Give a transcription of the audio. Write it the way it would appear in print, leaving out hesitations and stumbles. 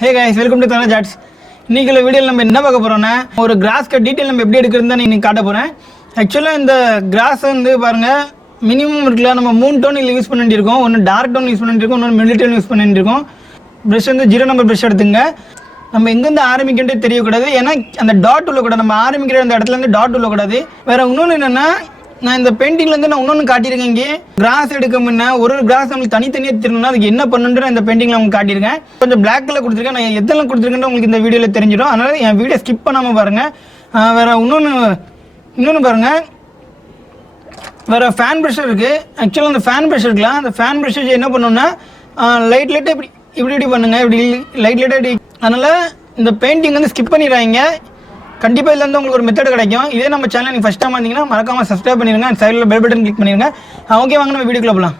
Hey guys, welcome to THANGARAJ. இன்னைக்கு வீடியோவில் நம்ம என்ன பார்க்க போறோம்னா ஒரு கிராஸ் கட் டீடைல் நம்ம எப்படி எடுக்கிறதுன்னு தான் நான் காட்ட போறேன். ஆக்சுவலா இந்த கிராஸ் வந்து பாருங்க மினிமம் இருக்குல நம்ம 3 டோன் யூஸ் பண்ணிட்டு இருக்கோம். ஒன்னு டார்க் டோன் யூஸ் பண்ணிட்டு இருக்கோம், இன்னொரு மிடில் டோன் யூஸ் பண்ணிட்டு இருக்கோம். பிரஷ் வந்து 0 நம்பர் பிரஷ் எடுத்துங்க. நம்ம எங்க இருந்து ஆரம்பிக்கணும்னே தெரியக்கூடாது. ஏன்னா அந்த டாட் உள்ள கூட நம்ம ஆரம்பிக்கிற அந்த இடத்துல இருந்து டாட் உள்ள கூடாது. வேற இன்னொன்னு என்னன்னா நான் இந்த பெயிண்டிங்ல இருந்து நான் இன்னொன்னு காட்டியிருக்கேன். இங்கே கிராஸ் எடுக்க முன்ன ஒரு கிராஸ் நம்மளுக்கு தனித்தனியாக தெரியணும்னா அதுக்கு என்ன பண்ணணுன்ற இந்த பெயிண்டிங்ல உங்களுக்கு காட்டியிருக்கேன். கொஞ்சம் பிளாக் கலர் கொடுத்துருக்கேன். நான் எதெல்லாம் கொடுத்துருக்கேன்னு உங்களுக்கு இந்த வீடியோவில் தெரிஞ்சிடும். அதனால என் வீடியோ ஸ்கிப் பண்ணாமல் பாருங்க. வேற இன்னொன்று பாருங்க, வேற ஃபேன் ப்ரெஷர் இருக்கு. ஆக்சுவலாக அந்த ஃபேன் ப்ரெஷர் இருக்கலாம். அந்த ஃபேன் ப்ரெஷர் என்ன பண்ணணும்னா லைட்டாக இப்படி பண்ணுங்க, இப்படி லைட்டாக இப்படி. அதனால இந்த பெயிண்டிங் வந்து ஸ்கிப் பண்ணிடுறாங்க. கண்டிப்பாக இதில் வந்து உங்களுக்கு ஒரு மெத்தட் கிடைக்கும். இதே நம்ம சேனல் நீங்கள் ஃபஸ்ட் டைம் வந்தீங்கன்னா மறக்காமல் சப்ஸ்கிரைப் பண்ணிடுங்க. சைடில் பெல் பட்டன் கிளிக் பண்ணிடுங்க. ஓகே, வாங்க நம்ம வீடியோக்குள்ள போகலாம்.